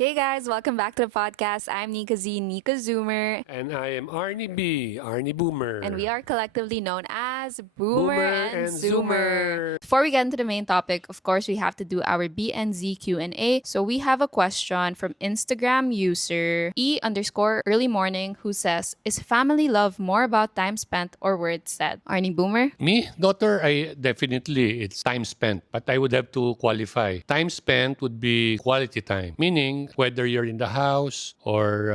Okay, guys, welcome back to the podcast. I'm Nika Z, Nika Zoomer, And I am Arnie B, Arnie Boomer. and we are collectively known as Boomer Boomer and and Zoomer. Zoomer. Before we get into the main topic, of course, we have to do our B and Z Q&A. So we have a question from Instagram user E_early morning who says, "Is family love more about time spent or words said?" Arnie Boomer? Me, daughter, I definitely it's time spent, but I would have to qualify. Time spent would be quality time, meaning whether you're in the house or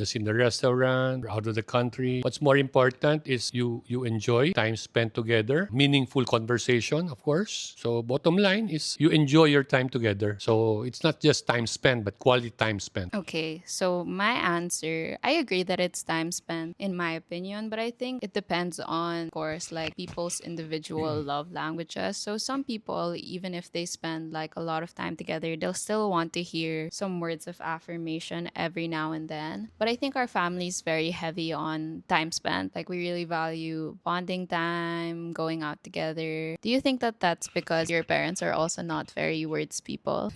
just in the restaurant or out of the country. What's more important is you enjoy time spent together, meaningful conversation, of course. So bottom line is you enjoy your time together. So it's not just time spent, but quality time spent. Okay, so my answer, I agree that it's time spent in my opinion, but I think it depends on, of course, like people's individual love languages. So some people, even if they spend like a lot of time together, they'll still want to hear some words of affirmation every now and then. But I think our family is very heavy on time spent. Like we really value bonding time, going out together. Do you think that that's because your parents are also not very words people?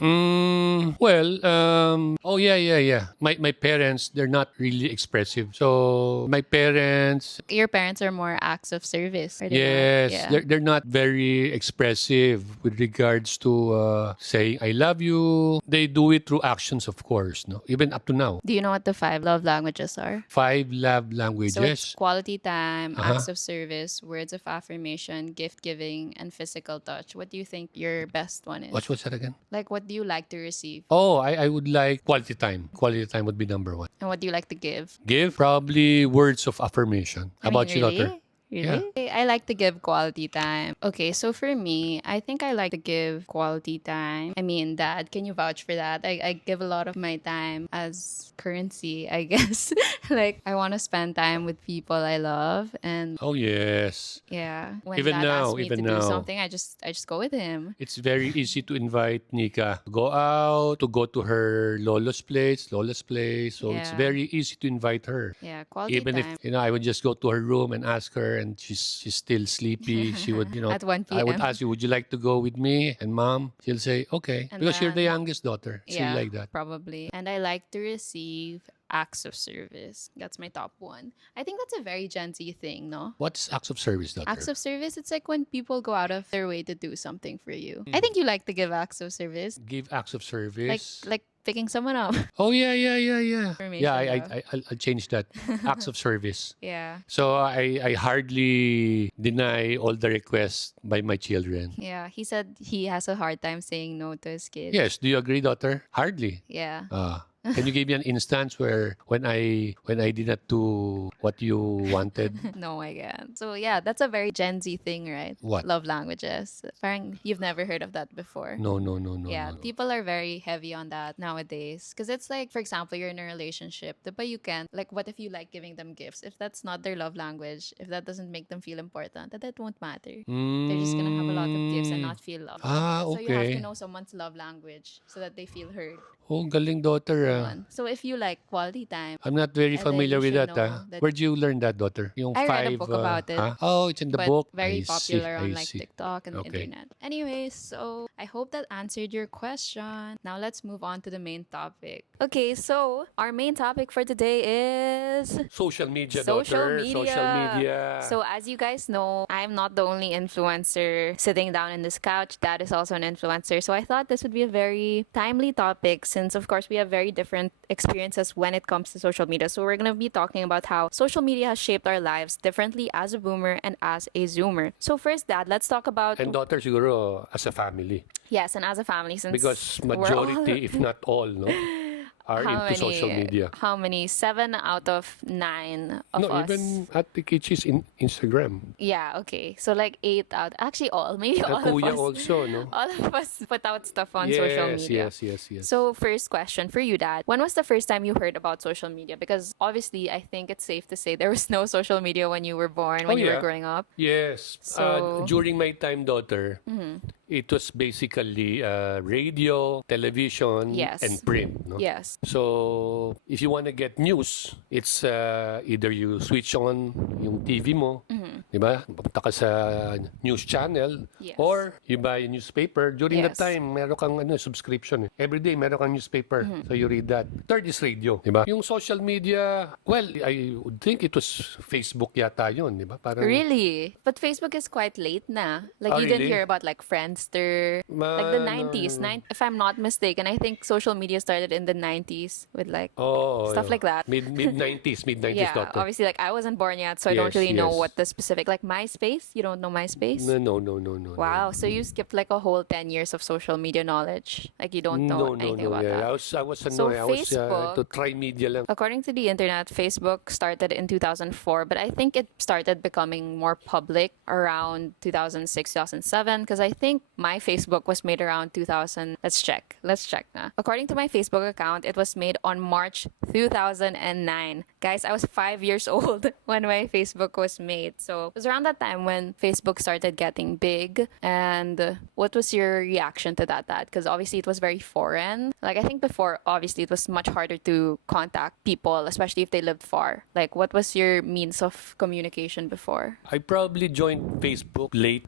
Oh yeah. My parents, they're not really expressive. So my parents, Your parents are more acts of service, are they not? yes, Yeah. they're not very expressive with regards to saying I love you. They do it through actions, of course. No, even up to now. Do you know what the five love languages are? 5 love So it's languages. quality time, Uh-huh. acts of service, words of affirmation, gift giving, and physical touch. What do you think your best one is? What's that again? Like, what do you like to receive? Oh, I would like quality time. Quality time would be number one. And what do you like to give? Give probably words of affirmation. How about you, daughter? Really? Really? I like to give quality time. Okay, so for me, I think I like to give quality time. I mean, Dad, can you vouch for that? I give a lot of my time as currency, I guess. Like, I want to spend time with people I love. And Oh yes. yeah, when Even Dad now, asks me even to do now. something, I just go with him. It's very easy to invite Nika to go out, to go to her Lolo's place. So it's Yeah. very easy to invite her. Yeah, quality Even time. if I would just go to her room and ask her, and she's still sleepy. She would, At 1 I would p.m. ask you, would you like to go with me? And mom, she'll say, okay, And because you're the then- youngest daughter. It's really Yeah, like that. probably. And I like to receive acts of service. That's my top one. I think that's a very Gen Z thing, no? What's acts of service, daughter? Acts of service, it's like when people go out of their way to do something for you. Hmm. I think you like to give acts of service. Give acts of Like service. like picking someone up. Oh yeah. Information, Yeah, though. I'll change that. Acts of service. Yeah. So I hardly deny all the requests by my children. Yeah. He said he has a hard time saying no to his kids. Yes, do you agree, daughter? Hardly. Yeah. Can you give me an instance where when I did not do what you wanted? No, I can't. So yeah, that's a very Gen Z thing, right? What? Love languages. Parang you've never heard of that before. No. Yeah, no. people are very heavy on that nowadays. Because it's like, for example, you're in a relationship, but you can't. Like, what if you like giving them gifts? If that's not their love language, if that doesn't make them feel important, that won't matter. They're just gonna have a lot of gifts and not feel loved. So you have to Okay. know someone's love language so that they feel heard. Oh, galing daughter. Yun. So if you like quality time, I'm not very And then familiar you with should that. know that- Where'd you learn that, daughter? Yung I read a five, book about it. Oh, it's in the but book. very I popular see, on I like see. TikTok and the Okay. internet. Anyways, so I hope that answered your question. Now let's move on to the main topic. Okay, so our main topic for today is Social media, social daughter. media. Social media. So as you guys know, I'm not the only influencer sitting down in this couch. Dad is also an influencer. So I thought this would be a very timely topic since of course we have very different experiences when it comes to social media. So we're going to be talking about how social media has shaped our lives differently as a boomer and as a zoomer. So first, Dad, let's talk about And daughter siguro as a family. yes, and as a family since Because we're all- majority, if not all, no, are into social media. How many? 7 out of 9 of No, us. even at the Kichis in Instagram. Yeah, okay. So like 8 out. Actually, all. Maybe all And of Kuya us. also, no? All of us put out stuff on social media. Yes. So first question for you, Dad. When was the first time you heard about social media? Because obviously, I think it's safe to say there was no social media when you were born, when Oh, you were yeah. growing up. Yes. So- During my time, daughter, it was basically radio, television, Yes. and print. No? Yes. So, if you want to get news, it's either you switch on yung TV mo, di ba? Punta ka sa news channel, Yes. or you buy a newspaper. During that Yes. time, meron kang subscription. Every day, meron kang newspaper. So, you read that. Third is radio, di ba? Yung social media, well, I would think it was Facebook yata yun, di ba? Parang, Really? But Facebook is quite late na. Like, Oh, you didn't really? hear about like Friendster, like the no, 90s. no. If I'm not mistaken, I think social media started in the 90s with like Oh, stuff like that. Mid 90s, Yeah, daughter. obviously, like I wasn't born yet, so I don't Yes, really know yes. what the specific, like MySpace. You don't know MySpace? No. Wow, so you skipped like a whole 10 years of social media knowledge. Like you don't know anything about yeah. that. I was So I was Facebook- to try media lang. According to the internet, Facebook started in 2004, but I think it started becoming more public around 2006, 2007, because I think my Facebook was made around 2000. Let's check. Na. According to my Facebook account, it was made on March 2009. Guys, I was 5 years old when my Facebook was made. So it was around that time when Facebook started getting big. And what was your reaction to that, Dad? Because obviously it was very foreign. Like I think before, obviously it was much harder to contact people, especially if they lived far. Like what was your means of communication before? I probably joined Facebook late,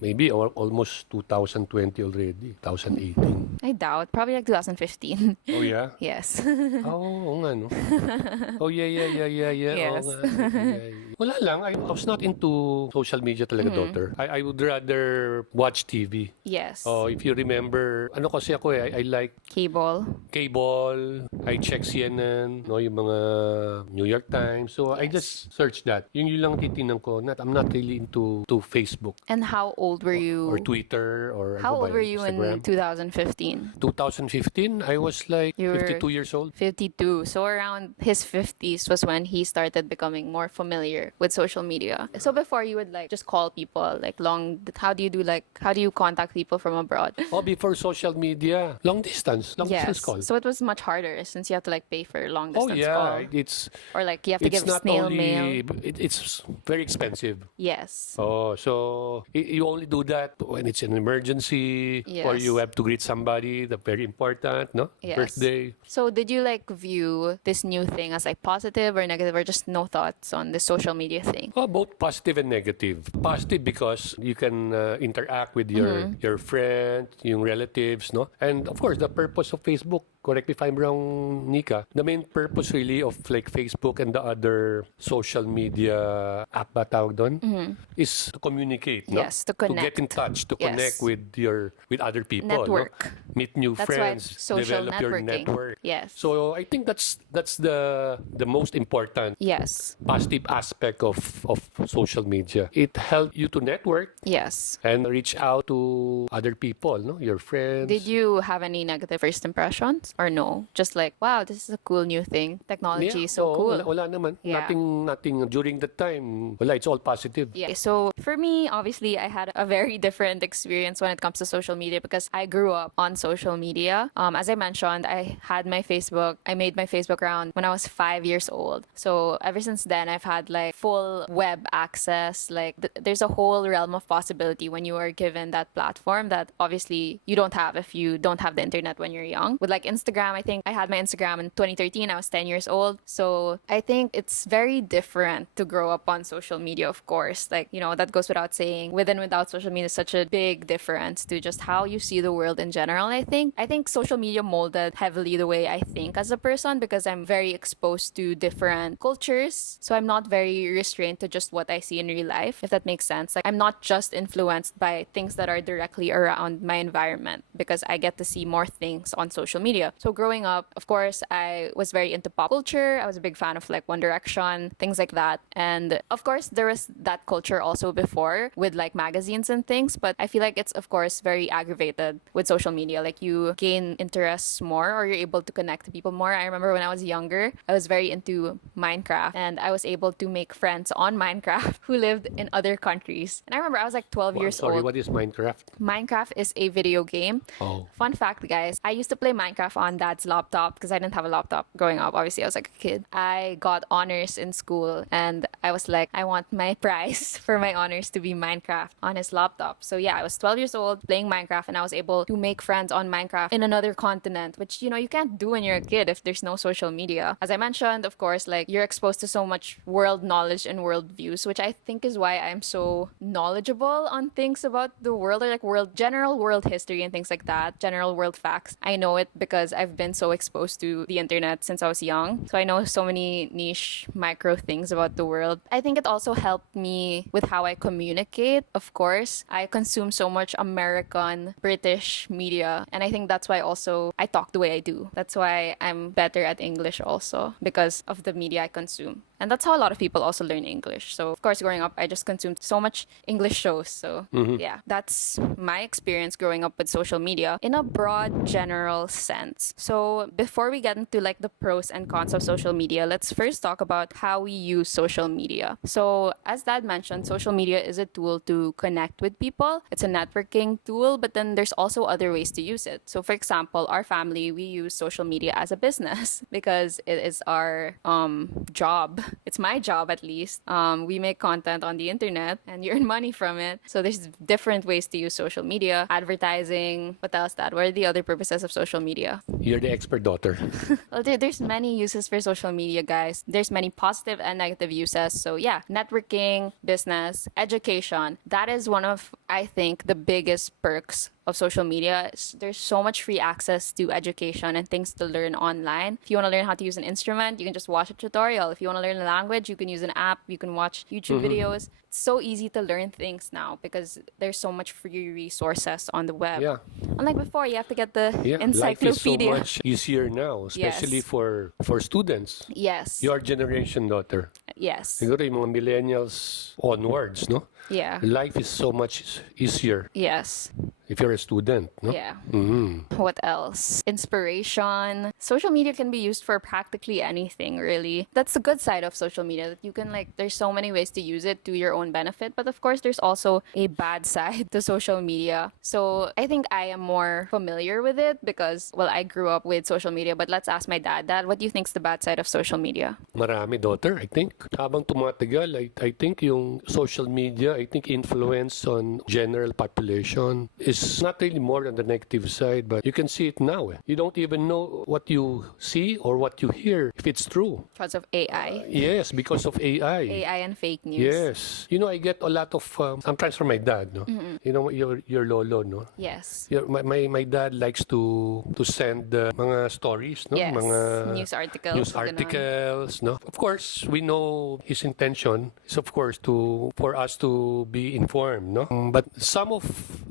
maybe or almost 2020 already, 2018. I doubt. Probably like 2015. Oh yeah. Yes. Oo nga, no? Oh, yeah. Yes. Oo nga. Yeah. Wala lang. I was not into social media talaga, daughter. I would rather watch TV. Yes. Oh, if you remember, ano kasi ako I like Cable. cable, I check CNN, no, yung mga New York Times. So I Yes. just search that. Yun lang titingnan ko. I'm not really into Facebook And how old were you? or Twitter or How ano ba old were yun, you Instagram. in 2015? 2015, I was like You were 52 years old. 52. So around his 50s was when he started becoming more familiar with social media. So before you would like just call people like how do you contact people from abroad? Oh, before social media, long distance Yes. call. So it was much harder since you have to like pay for long Oh distance yeah, call. it's Or like you have to give not snail only mail. it's very expensive. Yes. Oh, so you only do that when it's an emergency or Yes. you have to greet somebody, the very important, no? Yes. Birthday. So did you like view this new thing as like positive or negative or just no thoughts on the social media thing? Oh, both positive and negative. Positive because you can interact with your friends, yung relatives, no? And of course, the purpose of Facebook, correct me if I'm wrong, Nika, the main purpose really of like Facebook and the other social media app ba tawag doon is to communicate, no? Yes, to get connect. in touch, to Yes. connect with other people, Network. no? Meet new That's why friends, it's social develop your networking. network. Yes. So I think that's the most important Yes. positive aspect of social media. It helps you to network Yes. and reach out to other people, no? Your friends. Did you have any negative first impressions or no? Just like, wow, this is a cool new thing. Technology is so oo, cool. Wala naman. Yeah. Nothing during that time. Wala, it's all positive. Yeah. So for me, obviously, I had a very different experience when it comes to social media because I grew up on social media. As I mentioned, I made my Facebook around when I was 5 years old. So ever since then, I've had like full web access. Like there's a whole realm of possibility when you are given that platform that obviously you don't have if you don't have the internet when you're young. With like Instagram, I think I had my Instagram in 2013. I was 10 years old. So I think it's very different to grow up on social media, of course. Like, that goes without saying. With and without social media is such a big difference to just how you see the world in general. I think social media molded heavily the way I think as a person because I'm very exposed to different cultures. So I'm not very restrained to just what I see in real life, if that makes sense. Like I'm not just influenced by things that are directly around my environment because I get to see more things on social media. So growing up, of course, I was very into pop culture. I was a big fan of like One Direction, things like that. And of course, there was that culture also before with like magazines and things. But I feel like it's, of course, very aggravated with social media. Like you gain interests more or you're able to connect to people more. I remember when I was younger, I was very into Minecraft and I was able to make friends on Minecraft who lived in other countries. And I remember I was like 12 years Sorry, old. what is Minecraft? Minecraft is a video game. Oh. Fun fact, guys, I used to play Minecraft on dad's laptop because I didn't have a laptop growing up. Obviously, I was like a kid. I got honors in school and I was like, I want my prize for my honors to be Minecraft on his laptop. So yeah, I was 12 years old playing Minecraft and I was able to make friends on Minecraft in another continent, which, you can't do when you're a kid if there's no social media. As I mentioned, of course, like you're exposed to so much world knowledge and world views, which I think is why I'm so knowledgeable on things about the world or like general world history and things like that, general world facts. I know it because I've been so exposed to the internet since I was young. So I know so many niche micro things about the world. I think it also helped me with how I communicate. Of course, I consume so much American, British media, and I think that's why also I talk the way I do. That's why I'm better at English also because of the media I consume. And that's how a lot of people also learn English. So, of course, growing up, I just consumed so much English shows. So, yeah, that's my experience growing up with social media in a broad, general sense. So, before we get into like the pros and cons of social media, let's first talk about how we use social media. So, as Dad mentioned, social media is a tool to connect with people. It's a networking tool, but then there's also other ways to use it. So, for example, our family, we use social media as a business because it is our job. It's my job at least. We make content on the internet and you earn money from it. So there's different ways to use social media, advertising. What else, Dad? What are the other purposes of social media? You're the expert daughter. Well, there's many uses for social media, guys. There's many positive and negative uses. So yeah, networking, business, education. That is one of, I think, the biggest perks of social media. There's so much free access to education and things to learn online. If you want to learn how to use an instrument, you can just watch a tutorial. If you want to learn a language, you can use an app, you can watch YouTube videos. It's so easy to learn things now because there's so much free resources on the web. Yeah. Unlike before, you have to get the Yeah. Life is so encyclopedia. much easier now, especially Yes. for students. Yes. Your generation, daughter. Yes. Siguro yung mga millennials onwards, no? Yeah. Life is so much easier Yes. if you're a student, no? Yeah. What else? Inspiration. Social media can be used for practically anything, really. That's the good side of social media, that you can there's so many ways to use it to your own benefit. But of course, there's also a bad side to social media. So I think I am more familiar with it because, well, I grew up with social media. But let's ask my dad. Dad, what do you think's the bad side of social media? Marami, daughter, I think. Habang tumatagal, I think yung social media, I think influence on general population is not really more on the negative side, but you can see it now. You don't even know what you see or what you hear, if it's true. Because of AI. Yes, because of AI. AI and fake news. Yes. I get a lot of, sometimes from my dad, no? You know, your lolo, no? Yes. My dad likes to send mga stories, no? Yes. Mga News articles. news ganun. articles, no? Of course, we know his intention is, of course, for us to be informed, no? But some of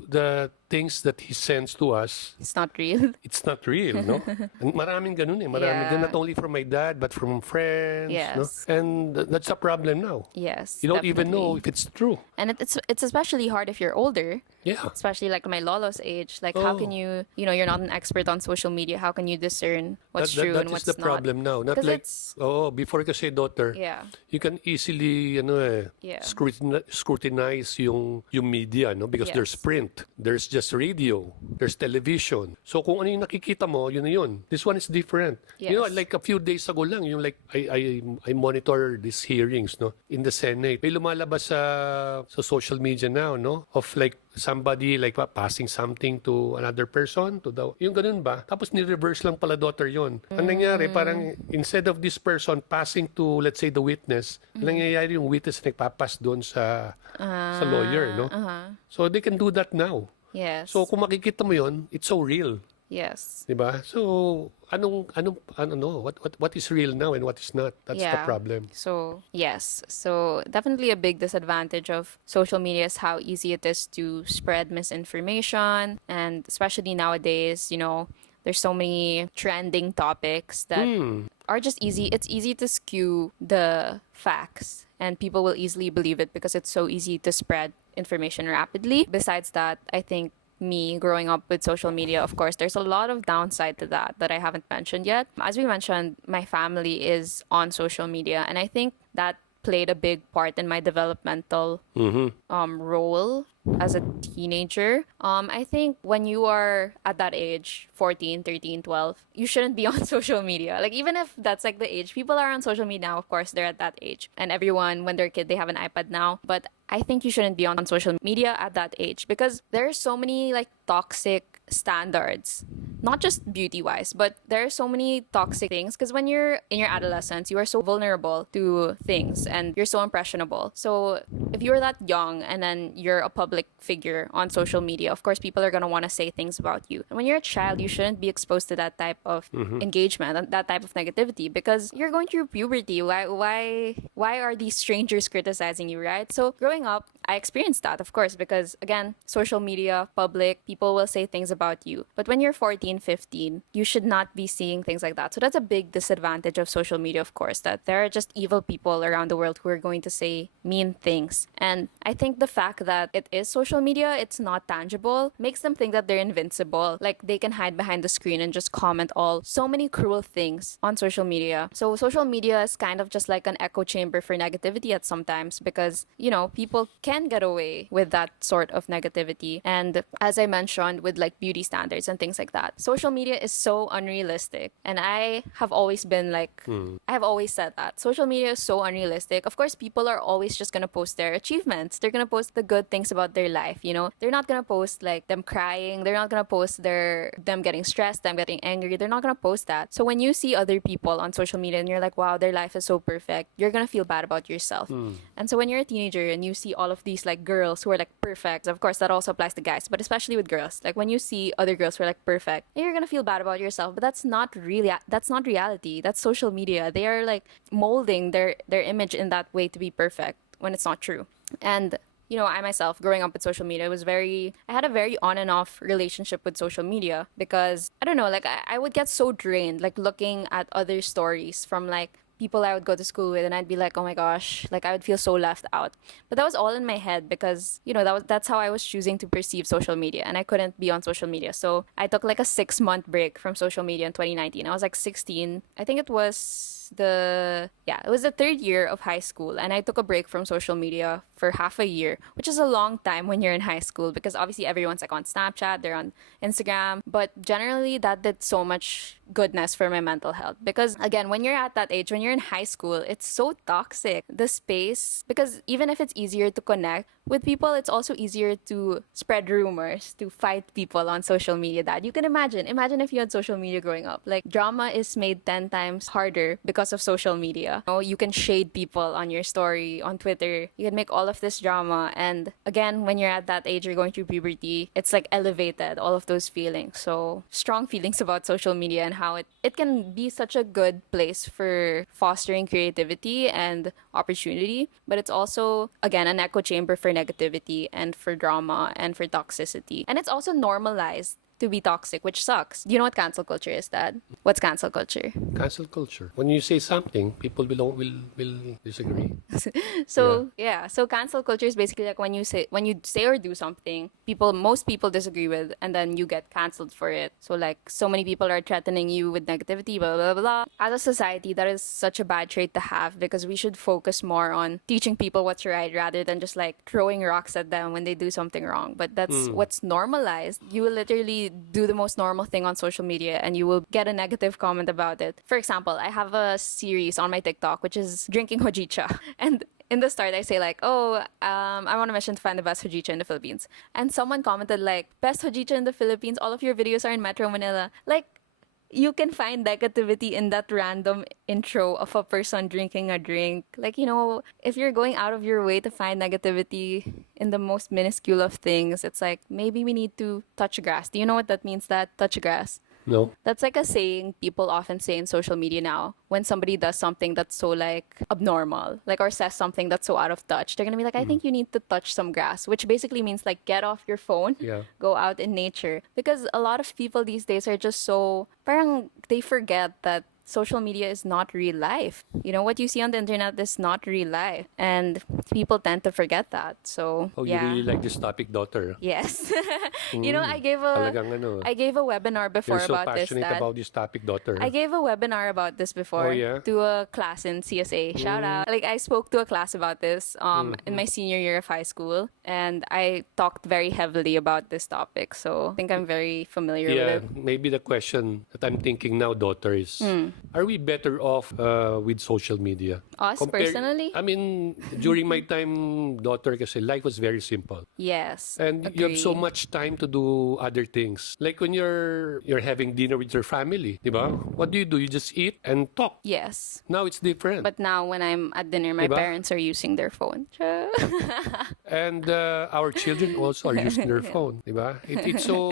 the things that he sends to us, It's not real. it's not real, no? And maraming ganun eh. Maraming Yeah. ganun, not only from my dad, but from friends, Yes. no? And that's a problem now. Yes. You don't even know definitely. if it's true. And it's especially hard if you're older, Yeah. especially like my lolo's age. Like, how can you, you're not an expert on social media. How can you discern what's true and That what's is the not? problem now. Not 'Cause like, it's- before kasi daughter, Yeah. you can easily, Yeah. scrutinize yung media, no? Because there's Yes. print, there's just radio, there's television. So kung ano yung nakikita mo, yun na yun. This one is different. Yes. Like a few days ago lang, yung like, I monitor these hearings, no? In the Senate. May lumalabas sa social media now, no? Of like, somebody like passing something to another person, yung ganun ba? Tapos ni-reverse lang pala daughter yon. Ang nangyari, parang instead of this person passing to, let's say, the witness, nangyayari yung witness nagpapas doon sa lawyer, no? So they can do that now. Yes. So kung makikita mo yon, it's so real. yes. Diba? So, what is real now and what is not? That's the problem. So, yes. So, definitely a big disadvantage of social media is how easy it is to spread misinformation. And especially nowadays, there's so many trending topics that are just easy. It's easy to skew the facts and people will easily believe it because it's so easy to spread information rapidly. Besides that, I think me growing up with social media, of course, there's a lot of downside to that I haven't mentioned yet. As we mentioned, my family is on social media, and I think that played a big part in my developmental role as a teenager. I think when you are at that age, 14, 13, 12, you shouldn't be on social media. Like, even if that's like the age, people are on social media now, of course, they're at that age. And everyone, when they're a kid, they have an iPad now. But I think you shouldn't be on social media at that age because there are so many like toxic standards, not just beauty wise, but there are so many toxic things because when you're in your adolescence, you are so vulnerable to things and you're so impressionable. So if you're that young and then you're a public figure on social media, of course, people are going to want to say things about you. And when you're a child, you shouldn't be exposed to that type of engagement and that type of negativity because you're going through puberty. Why are these strangers criticizing you, right? So growing up, I experienced that, of course, because again, social media, public, people will say things about you. But when you're 14, 15, you should not be seeing things like that. So that's a big disadvantage of social media, of course, that there are just evil people around the world who are going to say mean things. And I think the fact that it is social media, it's not tangible, makes them think that they're invincible. Like they can hide behind the screen and just comment all so many cruel things on social media. So social media is kind of just like an echo chamber for negativity at sometimes because, you know, people can get away with that sort of negativity. And as I mentioned, with like beauty standards and things like that, social media is so unrealistic. And I have always been like, I have always said that social media is so unrealistic. Of course, people are always just going to post their achievements. They're going to post the good things about their life, you know? They're not going to post like them crying. They're not going to post them getting stressed, them getting angry. They're not going to post that. So when you see other people on social media and you're like, wow, their life is so perfect, you're going to feel bad about yourself. And so when you're a teenager and you see all of these like girls who are like perfect, of course that also applies to guys, but especially with girls, like when you see other girls who are like perfect, you're gonna feel bad about yourself. But that's not reality. That's social media. They are like molding their image in that way to be perfect when it's not true. And you know, I myself, growing up with social media, I had a very on and off relationship with social media because, I don't know, like I would get so drained, like looking at other stories from like people I would go to school with and I'd be like, oh my gosh, like I would feel so left out. But that was all in my head because, you know, that's how I was choosing to perceive social media and I couldn't be on social media. So I took like a 6-month break from social media in 2019. I was like 16. I think it was it was the third year of high school and I took a break from social media for half a year, which is a long time when you're in high school because obviously everyone's like on Snapchat, they're on Instagram, but generally that did so much goodness for my mental health because again, when you're at that age, when you're in high school, it's so toxic, the space, because even if it's easier to connect with people, it's also easier to spread rumors, to fight people on social media. That you can imagine if you had social media growing up, like drama is made 10 times harder because of social media. You know, you can shade people on your story on Twitter, you can make all of this drama, and again, when you're at that age, you're going through puberty, it's like elevated, all of those feelings. So strong feelings about social media and how it can be such a good place for fostering creativity and opportunity, but it's also again an echo chamber for negativity and for drama and for toxicity. And it's also normalized to be toxic, which sucks. Do you know what cancel culture is, Dad? What's cancel culture? Cancel culture. When you say something, people will disagree. So cancel culture is basically like when you say or do something most people disagree with, and then you get canceled for it. So like so many people are threatening you with negativity, blah blah blah. As a society, that is such a bad trait to have because we should focus more on teaching people what's right rather than just like throwing rocks at them when they do something wrong. But that's what's normalized. You will literally do the most normal thing on social media and you will get a negative comment about it. For example, I have a series on my TikTok which is drinking hojicha, and in the start I say like, I'm on a mission to find the best hojicha in the Philippines, and someone commented like, best hojicha in the Philippines, all of your videos are in Metro Manila. Like, you can find negativity in that random intro of a person drinking a drink. Like, you know, if you're going out of your way to find negativity in the most minuscule of things, it's like, maybe we need to touch grass. Do you know what that means, that touch grass? No. That's like a saying people often say in social media now when somebody does something that's so like abnormal, like, or says something that's so out of touch. They're gonna be like, I think you need to touch some grass, which basically means like get off your phone, Yeah. go out in nature. Because a lot of people these days are just so, parang they forget that social media is not real life. What you see on the internet is not real life. And people tend to forget that. So, Oh, you yeah. really like this topic, daughter. Yes. Mm. I gave a Talagang ano, I gave a webinar you're before so about this, passionate Dad. about this topic, I daughter. gave a webinar about this Oh, before yeah? to a class in CSA. Shout out. Like I spoke to a class about this in my senior year of high school, and I talked very heavily about this topic. So I think I'm very familiar with Yeah, it. maybe the question that I'm thinking now, daughter, is are we better off with social media? Us personally? I mean, during my time, daughter, kasi life was very simple. Yes. And you have so Agree. much time to do other things. Like when you're having dinner with your family, di ba? What do? You just eat and talk. Yes. Now it's different. But now when I'm at dinner, my Diba? parents are using their phone. And our children also are using their phone, di ba? It's so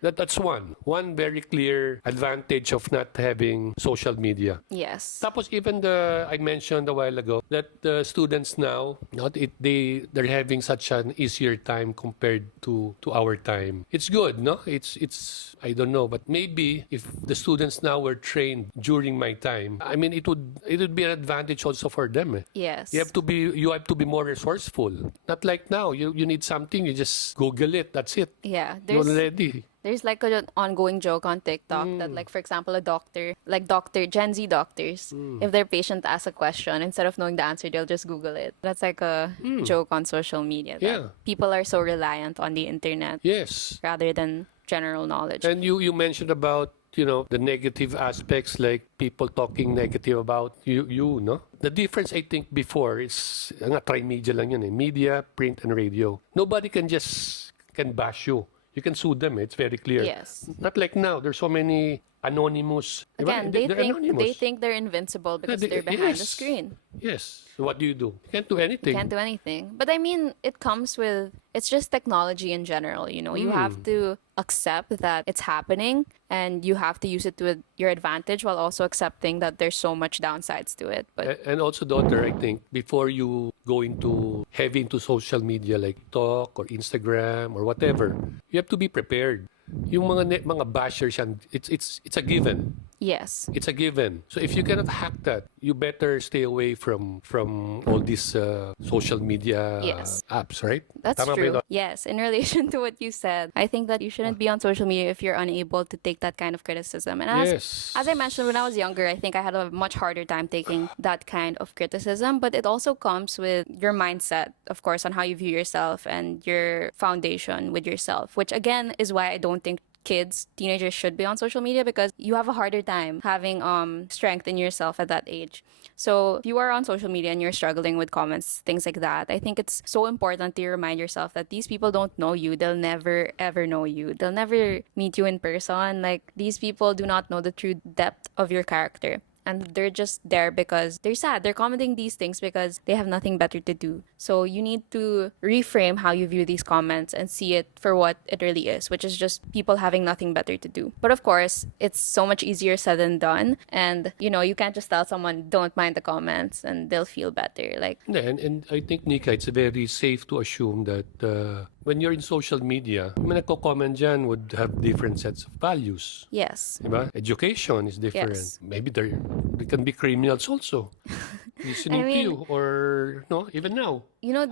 that's one very clear advantage of not having social media. Yes. Tapos even I mentioned a while ago that the students now, they're having such an easier time compared to our time. It's good, no? It's I don't know, but maybe if the students now were trained during my time, I mean it would be an advantage also for them. Eh. Yes. You have to be more resourceful. Not like now. You need something, you just Google it. That's it. Yeah. You're ready. There's like an ongoing joke on TikTok that, like, for example, a doctor, like Gen Z doctors, if their patient asks a question, instead of knowing the answer, they'll just Google it. That's like a joke on social media. That Yeah. people are so reliant on the internet Yes. rather than general knowledge. And you mentioned about the negative aspects, like people talking negative about you, no? The difference, I think, before is nga tri-media lang yun eh. Media, print, and radio. Nobody can bash you. You can sue them. It's very clear. Yes. Not like now. There's so many anonymous. Diba? Again, They're they anonymous. think they're invincible because they're behind the Yes. screen. Yes. So what do? You can't do anything. Can't do anything. But I mean, it's just technology in general, You have to accept that it's happening and you have to use it to your advantage while also accepting that there's so much downsides to it. But And also, daughter, I think before you go into heavy into social media like TikTok or Instagram or whatever, you have to be prepared. Yung mga bashers yan, it's a given. yes. It's a given. So if you cannot hack that, you better stay away from all these social media Yes. apps, right? That's Tama ba true. yun? Yes, in relation to what you said, I think that you shouldn't be on social media if you're unable to take that kind of criticism. And Yes. as I mentioned, when I was younger, I think I had a much harder time taking that kind of criticism, but it also comes with your mindset, of course, on how you view yourself and your foundation with yourself, which again is why I don't think teenagers should be on social media, because you have a harder time having strength in yourself at that age. So if you are on social media and you're struggling with comments, things like that, I think it's so important to remind yourself that these people don't know you. They'll never ever know you. They'll never meet you in person. Like, these people do not know the true depth of your character. And they're just there because they're sad. They're commenting these things because they have nothing better to do. So you need to reframe how you view these comments and see it for what it really is, which is just people having nothing better to do. But of course, it's so much easier said than done. And, you can't just tell someone, don't mind the comments, and they'll feel better. Like, Yeah, and I think, Nika, it's very safe to assume that when you're in social media, yung mga nagko-comment dyan would have different sets of values. yes. Diba? Education is different. Yes. Maybe they can be criminals also. Listening I mean, to you, or no, even now,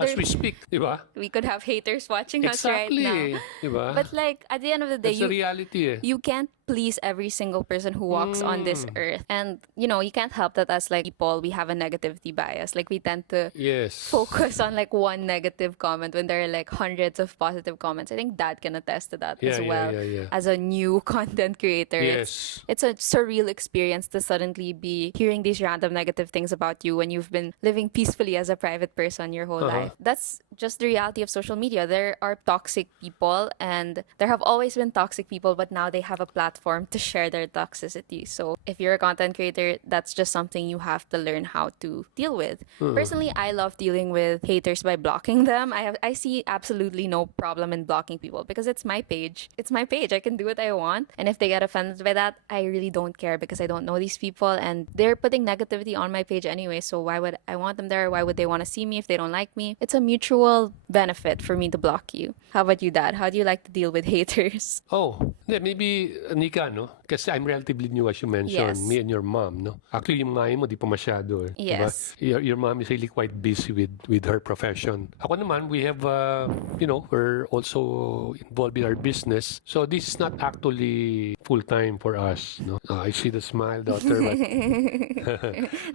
as we speak, diba? we could have haters watching us right Exactly, now. diba? But like, at the end of the day, That's the reality. Eh. you can't please every single person who walks on this earth. And, you can't help that as like people, we have a negativity bias. Like, we tend to Yes. focus on like one negative comment when there are like hundreds of positive comments. I think Dad can attest to that as well. Yeah. As a new content creator, Yes. it's a surreal experience to suddenly be hearing these random negative things about you when you've been living peacefully as a private person your whole life. That's just the reality of social media. There are toxic people, and there have always been toxic people, but now they have a platform to share their toxicity. So if you're a content creator, that's just something you have to learn how to deal with. Personally, I love dealing with haters by blocking them. I see absolutely no problem in blocking people because it's my page. It's my page. I can do what I want. And if they get offended by that, I really don't care because I don't know these people and they're putting negativity on my page anyway. So why would I want them there? Why would they want to see me if they don't like me? It's a mutual benefit for me to block you. How about you, Dad? How do you like to deal with haters? Oh, Hindi, maybe, Nika, no? Kasi I'm relatively new, as you mentioned, Yes. me and your mom, no? Actually, yung mami mo, di pa masyado, eh. Diba? Yes. Your mom is really quite busy with her profession. Ako naman, we have, we're also involved in our business. So this is not actually full-time for us, no? I see the smile, daughter, but...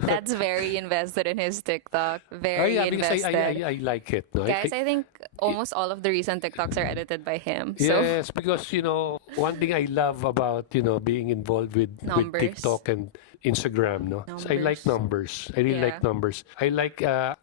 That's very invested in his TikTok. Oh, Very yeah, because invested. I like it, no? Guys, I think almost all of the recent TikToks are edited by him. So Yes, because one thing I love about being involved with numbers. TikTok and Instagram, no. So I like numbers. I really Yeah. like numbers. I like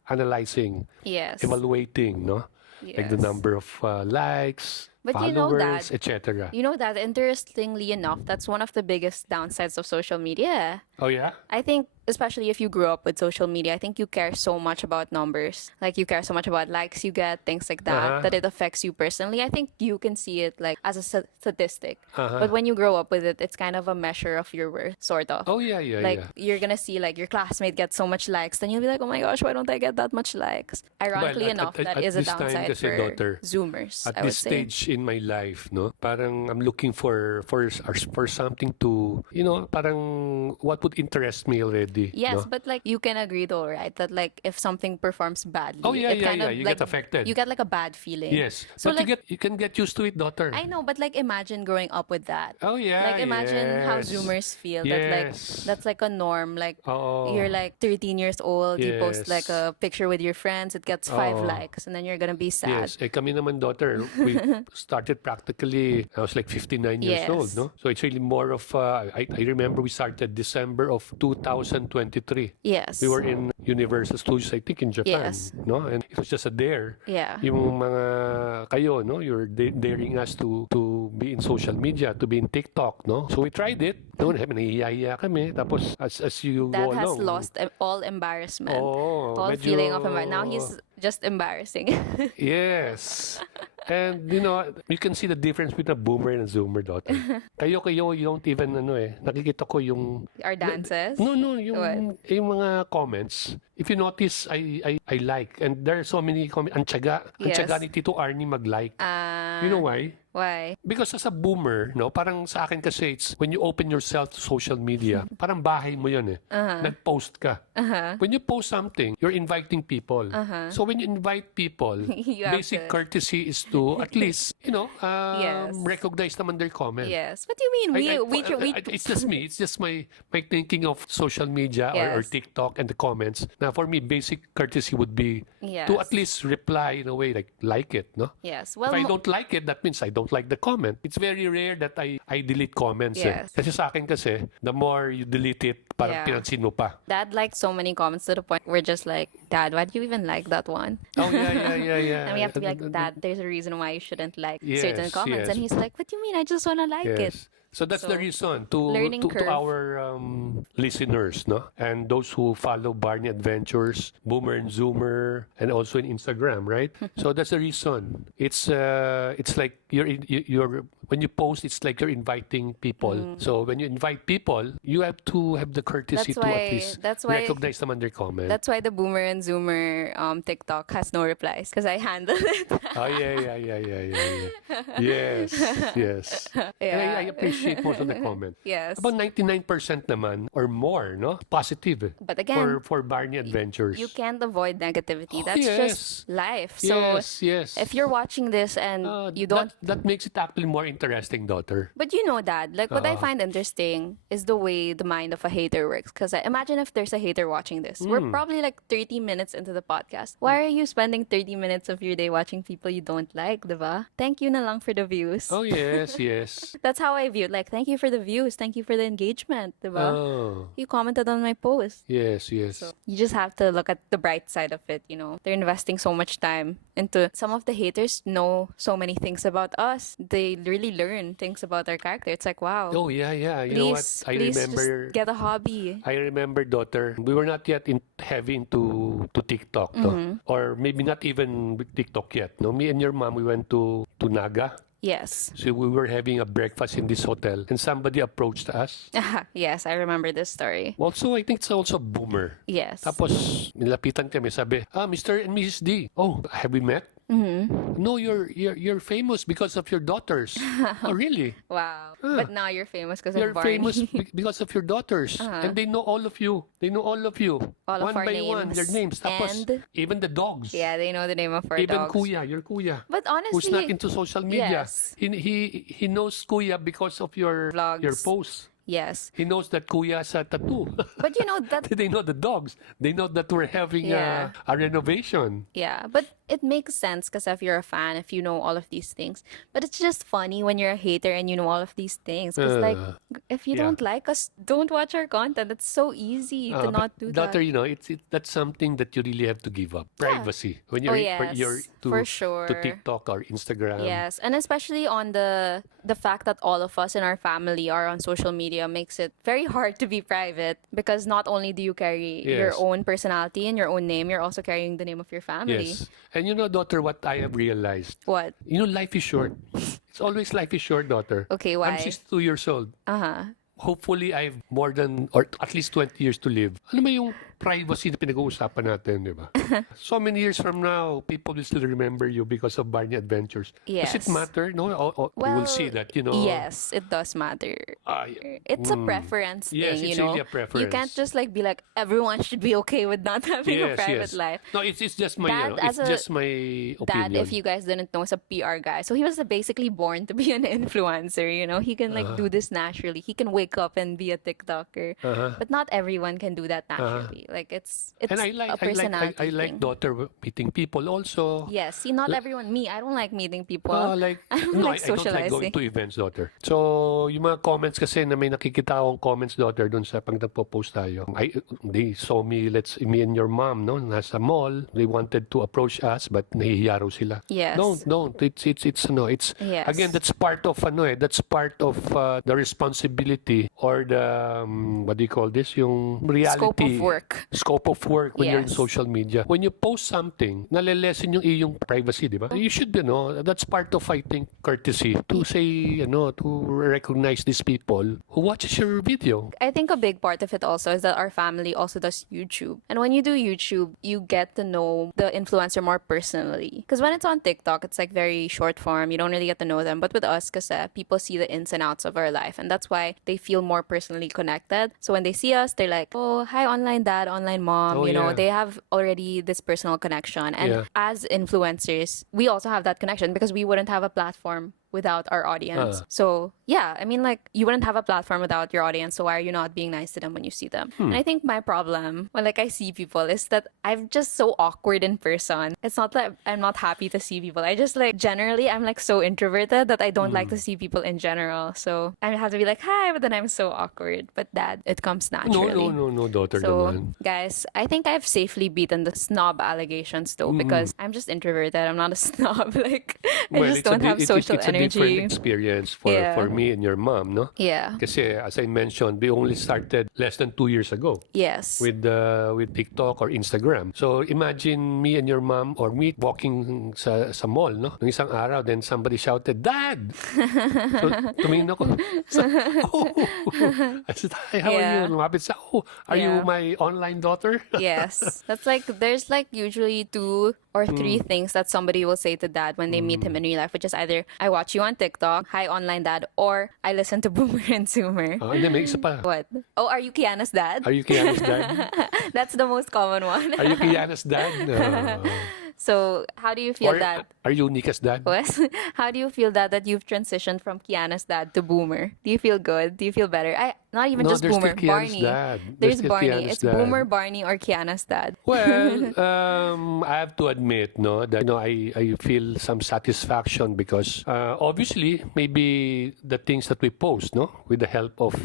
analyzing, Yes. evaluating, no, like the Yes. number of likes, But you know followers, that, etc. interestingly enough, that's one of the biggest downsides of social media. Oh yeah. I think, especially if you grew up with social media, I think you care so much about numbers. Like, you care so much about likes you get, things like that, that it affects you personally. I think you can see it like as a statistic. But when you grow up with it, it's kind of a measure of your worth, sort of. Oh yeah, Like, yeah. you're gonna see like your classmate gets so much likes, then you'll be like, oh my gosh, why don't I get that much likes? Ironically enough, that at is a this time downside kasi, for daughter, Zoomers, at I would this say. stage in my life, no, parang I'm looking for something to, parang what would interest me already. Yes, no? but like you can agree though, right? That like if something performs badly, Oh, yeah, it yeah, kind yeah. of You like get affected. you get like a bad feeling. Yes, So but like you can get used to it, daughter. I know, but like imagine growing up with that. Oh yeah, Like imagine how yes. Zoomers feel that like Yes. that's like a norm. Like Oo. you're like 13 years old, you post Yes. like a picture with your friends, it gets 5 Oo. likes, and then you're gonna be sad. Yes, kami naman, daughter, we started practically, I was like 59 years Yes. old, no? So it's really more of, I remember we started December of 2023. Yes. We were in Universal Studios, I think, in Japan, Yes. no? And it was just a dare. Yeah. Yung mga kayo, no? You're daring us to be in social media, to be in TikTok, no? So we tried it. No, nahihiya kami. Tapos, as you Dad go has along. lost all embarrassment. Oo, all medyo- feeling of embarrassment. Now he's just embarrassing. Yes. And, you can see the difference between a boomer and a zoomer, daughter. Kayo, you don't even, nakikita ko yung... Our dances. No, What? yung mga comments. If you notice, I like. And there are so many comments. Ang Yes. tiyaga ni Tito Arnie mag-like. You know why? Why? Because as a boomer, no, parang sa akin kasi it's when you open yourself to social media, parang bahay mo yun eh. Nag-post ka. When you post something, you're inviting people. So when you invite people, You have basic to- courtesy is to at least, Yes. recognize naman their comment. Yes. What do you mean? We It's just me. It's just my thinking of social media or Yes. TikTok and the comments. Now, for me, basic courtesy would be Yes. to at least reply in a way like it, no? Yes. If Well, I don't like it, that means I don't like the comment. It's very rare that I delete comments. Yes. Kasi sa akin kasi, the more you delete it, parang Yeah. pinansin mo pa. Dad liked so many comments to the point we're just like, Dad, why do you even like that one? Oh, yeah. And we have to be like, Dad, there's a reason why you shouldn't like Yes, certain comments. yes. And he's like, what do you mean? I just want to like it. Yes. So that's So, the reason to learning curve. our listeners, no, and those who follow Barney Adventures, Boomer and Zoomer, and also in Instagram, right? So that's the reason. It's like you're when you post, it's like you're inviting people. So when you invite people, you have to have the courtesy That's to why- at least that's why- recognize them on their comment. That's why the Boomer and Zoomer TikTok has no replies because I handle it. Oh yeah. Yes. And I appreciate most of the comment. Yes. About 99% naman or more, no? Positive. But again, for Barney Adventures. You can't avoid negativity. Oh, That's yes. just life. So yes. if you're watching this and you don't that makes it actually more interesting, daughter. But you know, Dad, like what I find interesting is the way the mind of a hater works. Because imagine if there's a hater watching this. We're probably like 30 minutes into the podcast. Why are you spending 30 minutes of your day watching people you don't like, diba? Thank you na lang for the views. Oh yes. That's how I view it. Like, thank you for the views. Thank you for the engagement, diba? Oh You commented on my post. yes. You just have to look at the bright side of it, They're investing so much time into some of the haters know so many things about us. They really learn things about our character. It's like, wow. Oh yeah. You know what? Please, I please remember. just get a hobby. I remember, daughter. We were not yet heavy into TikTok, no? Or maybe not even with TikTok yet. No, me and your mom, we went to Naga. Yes. So we were having a breakfast in this hotel, and somebody approached us. Yes, I remember this story. Also, I think it's also boomer. Yes. Tapos, nilapitan kami, sabi, Mr. and Mrs. D. Oh, have we met? Mm-hmm. No, you're famous because of your daughters. Oh, really? Wow. Ah. But now you're famous because of You're famous Barney. because of your daughters. Uh-huh. And they know all of you. They know all of you. All of One our by one, their names. names. Tapos, And even the dogs. yeah, they know the name of our Even dogs. Kuya, your Kuya. But Who's not honestly, into social media. yes. He knows Kuya because of your Vlogs. posts. Yes. He knows that Kuya has a tattoo. But you know that They know the dogs. They know that we're having Yeah. a renovation. yeah, but it makes sense because if you're a fan, if you know all of these things. But it's just funny when you're a hater and you know all of these things. Because like, if you yeah. don't like us, don't watch our content. It's so easy to not do that. Daughter, you know, that's something that you really have to give up. Privacy. When Oh, you're yes, to, for sure. to TikTok or Instagram. Yes, and especially on the fact that all of us in our family are on social media makes it very hard to be private because not only do you carry your Yes. own personality and your own name, you're also carrying the name of your family. Yes. And you know, daughter, what I have realized. What? You know, life is short. It's always life is short, daughter. Okay, why? I'm 62 years old. Uh-huh. Hopefully, I have more than, or at least 20 years to live. Ano ba yung privacy na pinag-uusapan natin, di ba? So many years from now, people will still remember you because of Barney Adventures. Does it Yes. matter? No? We will see that, you know. Yes, it does matter. It's a preference Yes, thing, it's you know. really a preference. You can't just like be like everyone should be okay with not having a private life. No, it's just my, Dad, it's as a just my opinion. Dad, if you guys didn't know, is a PR guy. So he was basically born to be an influencer, you know. He can like do this naturally. He can wake up and be a TikToker. But not everyone can do that naturally. Like it's and I a like, personality I like thing. daughter meeting people also. Yes, see, not everyone. Me, I don't like meeting people. Like, I don't no, like I don't like socializing. going to events, daughter. So, yung mga comments kasi na may nakikita akong comments, daughter, dun sa pag nagpo-post tayo. They saw me, me and your mom, no, nasa mall. They wanted to approach us, but nahihiya raw sila. Yes. Don't. It's no, it's, Yes. again, that's part of, that's part of the responsibility or the, what do you call this? Yung reality. Scope of work. Scope of work when you're in Yes. social media. When you post something, nalilesen yung iyong privacy, di ba? You should, that's part of, I think, courtesy to say, to recognize these people who watches your video. I think a big part of it also is that our family also does YouTube. And when you do YouTube, you get to know the influencer more personally. Because when it's on TikTok, it's like very short form. You don't really get to know them. But with us, kasi people see the ins and outs of our life. And that's why they feel more personally connected. So when they see us, they're like, oh, hi, online dad, online mom. Oh, you know, yeah. they have already this personal connection. And Yeah. as influencers, we also have that connection because we wouldn't have a platform without our audience. So yeah, I mean, like, you wouldn't have a platform without your audience, so why are you not being nice to them when you see them? And I think my problem when like I see people is that I'm just so awkward in person. It's not that I'm not happy to see people. I just like generally I'm like so introverted that I don't like to see people in general. So I have to be like hi, but then I'm so awkward. But that it comes naturally. No, daughter So, naman. guys, I think I've safely beaten the snob allegations though, because I'm just introverted. I'm not a snob. Like, I Well, just don't have social it's a different energy. experience Yeah. for me and your mom, no? Yeah. Kasi as I mentioned, we only started less than 2 years ago Yes. with TikTok or Instagram. So imagine me and your mom or me walking sa mall, no? Nung isang araw, then somebody shouted, "Dad!" So tumingin ako. I said, "Hi, how are Yeah. you?" Lumapit sa, "Oh, are you Yeah. my online daughter?" Yes. That's like, there's like usually 2 or 3 things that somebody will say to dad when they meet him in real life, which is either, I watch you on TikTok, hi online dad, or I listen to Boomer and Zoomer. Hindi, may isa pa. What? Oh, are you Kiana's dad? Are you Kiana's dad? That's the most common one. Are you Kiana's dad? No. So, how do you feel Or that? are you Nika's dad? Wes, how do you feel that you've transitioned from Kiana's dad to Boomer? Do you feel good? Do you feel better? Not even No, just there's Boomer, still Kiana's Barney. dad. There's still Barney. Kiana's It's dad. Boomer, Barney, or Kiana's dad. Well, I have to admit, no, that I feel some satisfaction because obviously maybe the things that we post, no, with the help of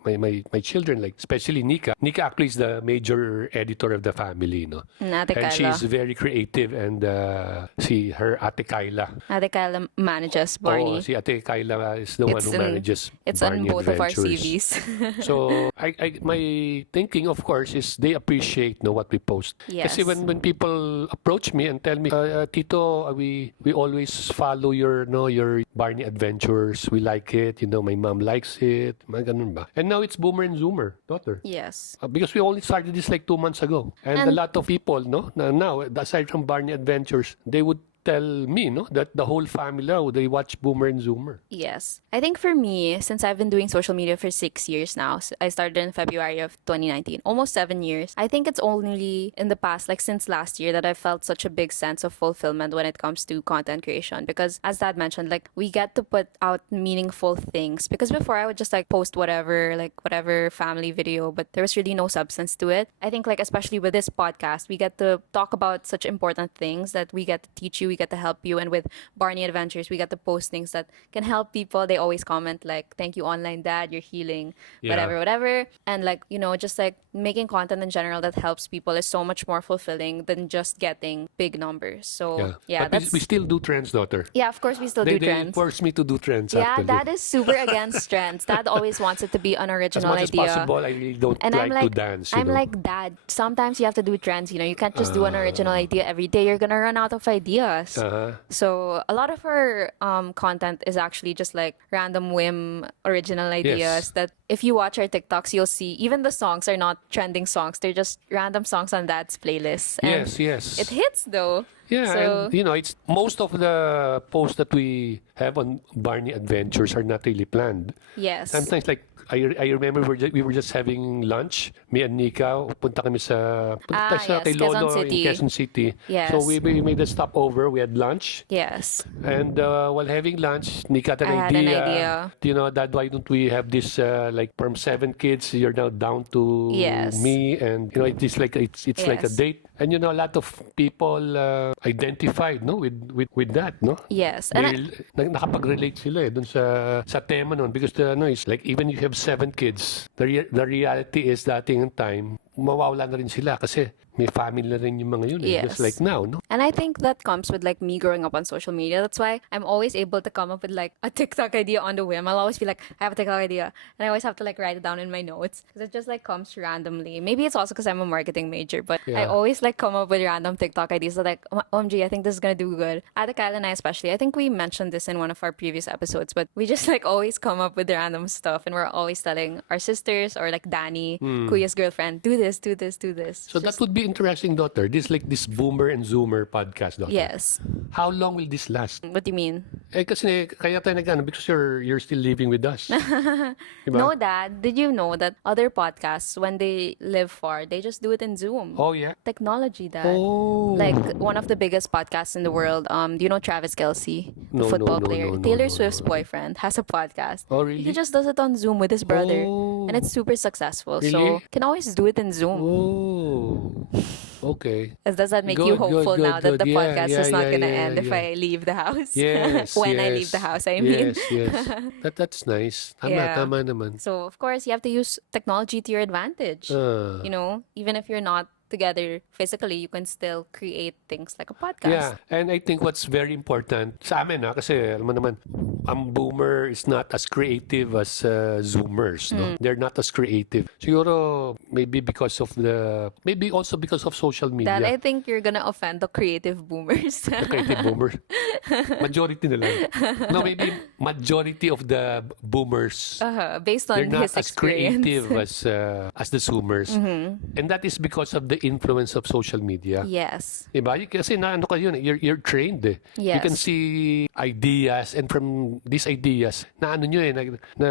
my children, like especially Nika. Nika actually is the major editor of the family, no, Ate and Kyla. she's very creative and her Ate Kyla. Ate Kyla manages Barney. Oh, si Ate Kyla is the one who manages It's Barney on both of our Adventures. CVs. So my thinking, of course, is they appreciate what we post. Yes. Kasi when people approach me and tell me, Tito, we always follow your Barney Adventures. We like it. My mom likes it. Mga ganun ba? And now it's Boomer and Zoomer, daughter. Yes. Because we only started this like 2 months ago. And a lot of people, no, now, aside from Barney Adventures, they would tell me, no, that the whole family, oh, they watch Boomer and Zoomer. Yes. I think for me, since I've been doing social media for 6 years now, I started in February of 2019, almost 7 years. I think it's only in the past, like since last year, that I felt such a big sense of fulfillment when it comes to content creation. Because as Dad mentioned, like we get to put out meaningful things. Because before I would just like post whatever, like whatever family video, but there was really no substance to it. I think like especially with this podcast, we get to talk about such important things that we get to teach you, we get to help you. And with Barney Adventures, we get to post things that can help people. They always comment like, thank you, online dad, you're healing, Yeah. whatever. And like, you know, just like making content in general that helps people is so much more fulfilling than just getting big numbers. So yeah, But we still do trends, daughter. yeah, of course we still They do trends. force me to do trends, Yeah, actually. Dad is super against trends. Dad always wants it to be an As original much as idea. possible, I really don't And like I'm like, to dance. I'm like, Dad, sometimes you have to do trends. You know, you can't just do an original idea every day. You're gonna run out of ideas. So a lot of our content is actually just like random whim original ideas Yes. that if you watch our TikToks, you'll see even the songs are not trending songs. They're just random songs on Dad's playlist. And Yes. it hits though. Yeah, So and it's most of the posts that we have on Barney Adventures are not really planned. yes. Sometimes like I remember we were just having lunch, me and Nika, punta kami sa yes, kay Quezon Lolo City. in Quezon City. Yes. So we made a stopover, we had lunch. Yes. And while having lunch, Nika had an I had idea. an idea. You know, Dad, why don't we have this like from 7 kids, you're now down to Yes. me, and you know, it's like it's like a Yes. date. And you know, a lot of people identified, no, with that, no. Yes. And Nakapag-relate sila dun sa tema nun because is like even if you have 7 kids, the reality is dating time mawawala na rin sila kasi may family na rin yung mga yun just Yes. like now, no? And I think that comes with like me growing up on social media. That's why I'm always able to come up with like a TikTok idea on the whim. I'll always be like, I have a TikTok idea. And I always have to like write it down in my notes because it just like comes randomly. Maybe it's also because I'm a marketing major, but I Yeah. always like come up with random TikTok ideas that like, OMG, I think this is going to do good. Ate Kyle and I especially, I think we mentioned this in one of our previous episodes, but we just like always come up with random stuff and we're always telling our sisters or like Danny, Kuya's girlfriend, do this, do this, do this. So that would be interesting, daughter. This Boomer and Zoomer podcast, daughter. Yes. How long will this last? What do you mean? Kasi kaya tayo nag-ano because you're still living with us. Diba? No, Dad. Did you know that other podcasts, when they live far, they just do it in Zoom? Oh yeah. Technology, Dad. Oh. Like one of the biggest podcasts in the world. Do you know Travis Kelce, the No, football no, player? no, no, Taylor no, Swift's no. boyfriend has a podcast. Oh, really? He just does it on Zoom with his brother, Oh. and it's super successful. So Really? can always do it in Zoom. Oh. Okay. Does that make you Good, hopeful good, now that good. the Yeah, podcast yeah, is not yeah, gonna yeah, end if yeah. I leave the house? Yes. When I yes. leave the house, I mean. Yes. That's nice. Tama, Yeah. tama naman. So of course you have to use technology to your advantage. Ah. You know, even if you're not together physically, you can still create things like a podcast. Yeah, and I think what's very important sa amin kasi alam mo naman, ang boomer is not as creative as zoomers, no? They're not as creative. Siguro maybe also because of social media. That I think you're gonna offend the creative boomers. The creative boomers. Majority na lang. No, maybe majority of the boomers Based on they're not his as experience. creative as the zoomers. And that is because of the influence of social media. Yes. Diba? Kasi ano kayo, you're trained eh. You Yes. can see ideas and from these ideas, na ano nyo eh, na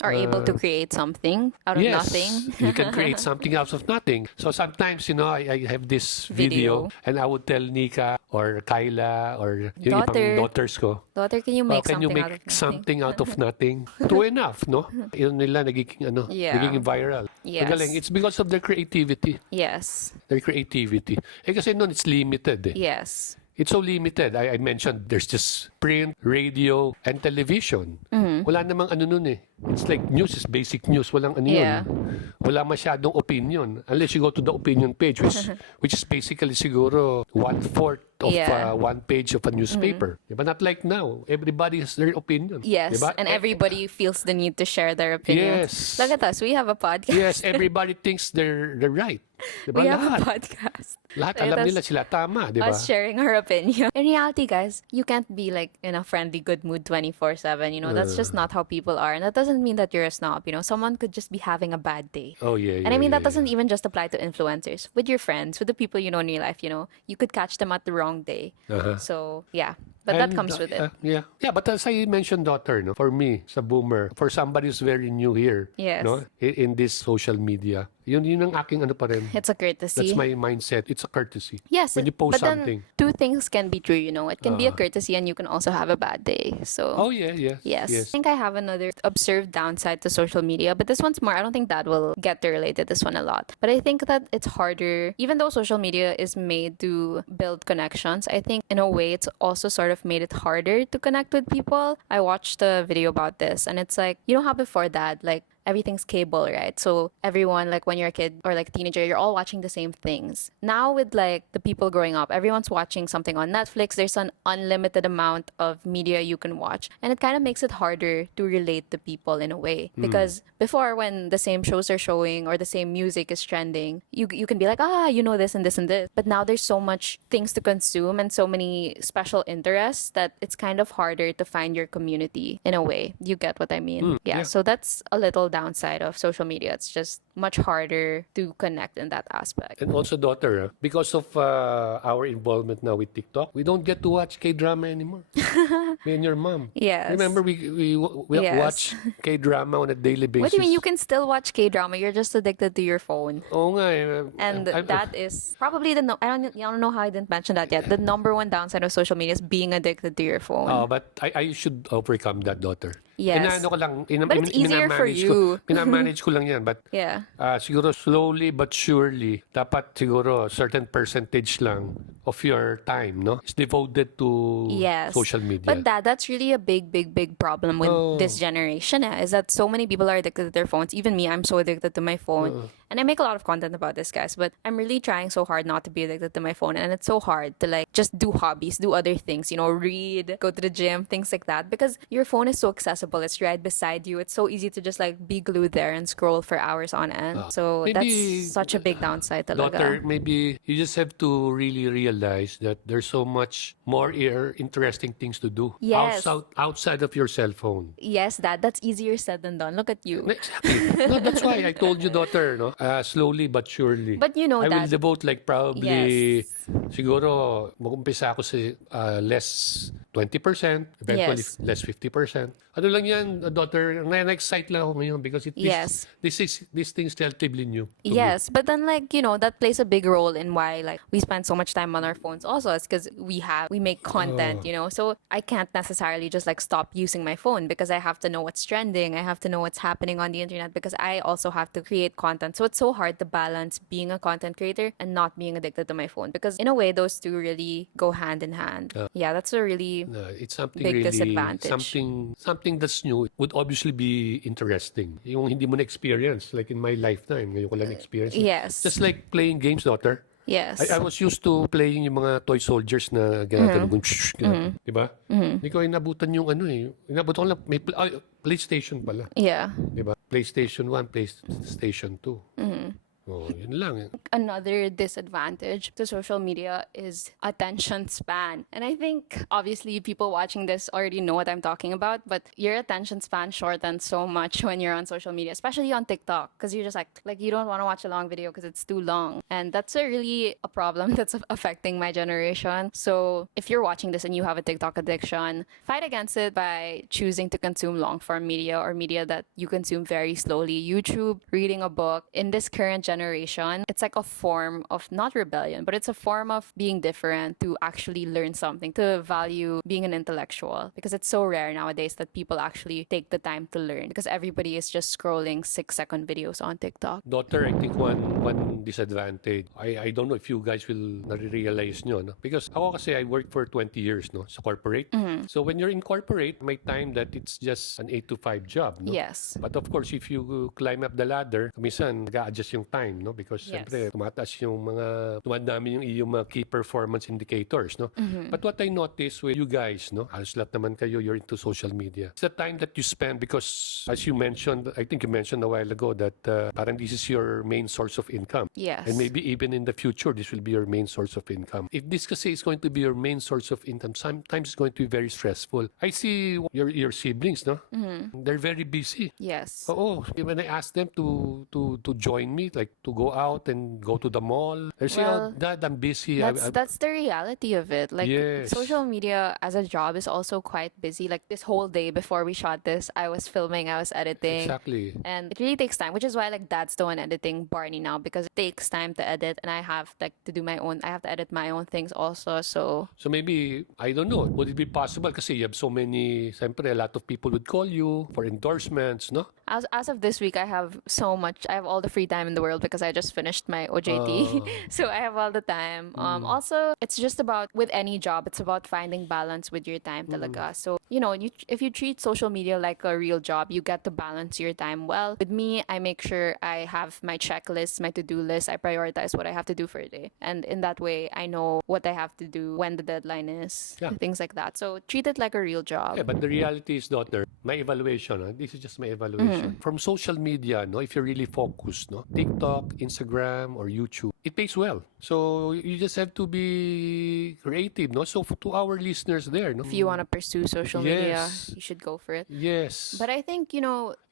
Are able to create something out of yes, nothing. you can create something out of nothing. So sometimes, I have this video and I would tell Nika or Kyla or yung Daughter. ibang daughters ko, Daughter, can you make can you something make out of nothing? something out of nothing? True enough, no? Yun nila nagiging Yeah. nagiging viral. Yes. Magaling. It's because of their creativity. Yes. Their creativity. Kasi noon it's limited eh. Yes. It's so limited. I mentioned there's just print, radio, and television. Wala namang ano nun eh. It's like news is basic news. Walang ano Yeah. yun. Wala masyadong opinion. Unless you go to the opinion page, which is basically siguro 1/4 of Yeah. one page of a newspaper. Diba? Not like now. Everybody has their opinion. Yes. Diba? And everybody feels the need to share their opinions. Yes. Look at us. We have a podcast. Yes, everybody thinks they're right. Di ba? We have a Lahat. podcast. Lahat Let alam us nila sila tama, di ba? us sharing our opinion. In reality, guys, you can't be like in a friendly, good mood 24/7. You know, that's just not how people are. And that doesn't mean that you're a snob. You know, someone could just be having a bad day. Oh, yeah, And I yeah, mean, yeah, that doesn't yeah. even just apply to influencers. With your friends, with the people you know in real life, you know, you could catch them at the wrong day. Uh-huh. So, yeah. But that And comes with it. yeah, but as I mentioned, daughter, no, for me, sa boomer, for somebody who's very new here, no, Yes. in this social media, yun ang aking ano pa rin. It's a That's courtesy. my mindset. It's a courtesy. Yes, When you post but then something. two things can be true, you know. It can be a Uh, courtesy and you can also have a bad day. So, oh yeah, yes, yes. I yes. think I have another observed downside to social media, but this one's more, I don't think that will get to relate to this one a lot. But I think that it's harder, even though social media is made to build connections, I think in a way it's also sort of made it harder to connect with people. I watched a video about this and it's like, you know how before that, like, everything's cable, right? So everyone, like when you're a kid or like a teenager, you're all watching the same things. Now with like the people growing up, everyone's watching something on Netflix. There's an unlimited amount of media you can watch. And it kind of makes it harder to relate to people in a way. Because before when the same shows are showing or the same music is trending, you can be like, you know this and this and this. But now there's so much things to consume and so many special interests that it's kind of harder to find your community in a way. You get what I mean? Yeah. So that's a little downside of social media. It's just much harder to connect in that aspect. And also, daughter, because of our involvement now with TikTok, we don't get to watch K-drama anymore. Me and your mom. Yes. Remember, we Yes. watch K-drama on a daily basis. What do you mean? You can still watch K-drama. You're just addicted to your phone. Oo nga eh. And I- that is probably the I don't know how I didn't mention that yet. The number one downside of social media is being addicted to your phone. But I should overcome that, daughter. Yes. Inaano ko lang, But it's easier for minamanage you. Minamanage ko lang yan. But Yeah. siguro slowly but surely, dapat siguro certain percentage lang of your time, no? Is devoted to Yes. social media. But that's really a big problem with this generation, is that so many people are addicted to their phones. Even me, I'm so addicted to my phone. And I make a lot of content about this, guys, but I'm really trying so hard not to be addicted to my phone. And it's so hard to like just do hobbies, do other things, you know, read, go to the gym, things like that. Because your phone is so accessible. It's right beside you. It's so easy to just like be glued there and scroll for hours on end. So maybe, that's such a big downside talaga. daughter, maybe you just have to really realize that there's so much more interesting things to do Yes. outside of your cell phone. Yes, Dad, that's easier said than done. Look at you. Exactly. No, that's why I told you, daughter, no? Slowly but surely. But you know I will that. devote like probably, Yes. siguro, mag-umpisa ako sa less 20%, eventually Yes. less 50%. Ano lang yan, daughter, na-excite lang ako ngayon because Yes. these things relatively new. to me. Yes, but then like, you know, that plays a big role in why like we spend so much time on our phones also. It's because we make content, you know. So I can't necessarily just like stop using my phone because I have to know what's trending. I have to know what's happening on the internet because I also have to create content. So it's so hard to balance being a content creator and not being addicted to my phone because in a way those two really go hand in hand. Yeah, that's a really It's something big really, disadvantage. something that's new would obviously be interesting. Yung hindi mo na-experience, like in my lifetime, ngayon ko lang experience. yes. Just like playing games, daughter. Yes. I was used to playing yung mga toy soldiers na gano'n, di ba? Hindi ko inabutan yung ano eh. Inabutan ko lang, PlayStation pala. Yeah. Di ba? PlayStation 1, PlayStation 2. Oh, yun lang. Another disadvantage to social media is attention span. And I think obviously people watching this already know what I'm talking about, but your attention span shortens so much when you're on social media, especially on TikTok, because you're just like you don't want to watch a long video because it's too long. And that's really a problem that's affecting my generation. So if you're watching this and you have a TikTok addiction, fight against it by choosing to consume long form media or media that you consume very slowly. YouTube, reading a book. In this current generation, it's like a form of not rebellion, but it's a form of being different to actually learn something, to value being an intellectual, because it's so rare nowadays that people actually take the time to learn because everybody is just scrolling 6-second videos on TikTok. Daughter, I think one disadvantage, I don't know if you guys will na-realize nyo, no? Because ako kasi I worked for 20 years, no, sa corporate. So when you're in corporate, may time that it's just an 8 to 5 job, no? Yes. But of course, if you climb up the ladder, minsan nag-a-adjust yung time. time, no? Because Yes. siyempre, tumadami yung iyong mga key performance indicators, no? But what I notice with you guys, no? Halos lahat naman kayo, you're into social media. It's the time that you spend because, as you mentioned, I think you mentioned a while ago that parang this is your main source of income. Yes. And maybe even in the future, this will be your main source of income. If this kasi is going to be your main source of income, sometimes it's going to be very stressful. I see your siblings, no? They're very busy. Yes. Oh, when I ask them to join me, like to go out and go to the mall, they say, Well, "Oh, Dad, I'm busy." That's the reality of it. Like Yes. social media as a job is also quite busy. Like this whole day before we shot this, I was filming, I was editing. Exactly. And it really takes time, which is why like Dad's the one editing Barney now because it takes time to edit and I have like to do my own I have to edit my own things also. So Maybe, I don't know, would it be possible kasi you have so many, siyempre, a lot of people would call you for endorsements, no? as of this week I have so much I have all the free time in the world because I just finished my OJT. So I have all the time. Also it's just about with any job, it's about finding balance with your time talaga. So, if you treat social media like a real job, you get to balance your time well. With me, I make sure I have my checklist, my to-do list. I prioritize what I have to do for a day. And in that way, I know what I have to do, when the deadline is, Yeah. things like that. So treat it like a real job. Yeah, but the reality is, daughter, my evaluation, this is just my evaluation. From social media, no, if you're really focused, no, TikTok, Instagram, or YouTube, it pays well. So you just have to be creative, no? So to our listeners there, no? If you want to pursue social media, Yes. you should go for it. Yes. But I think,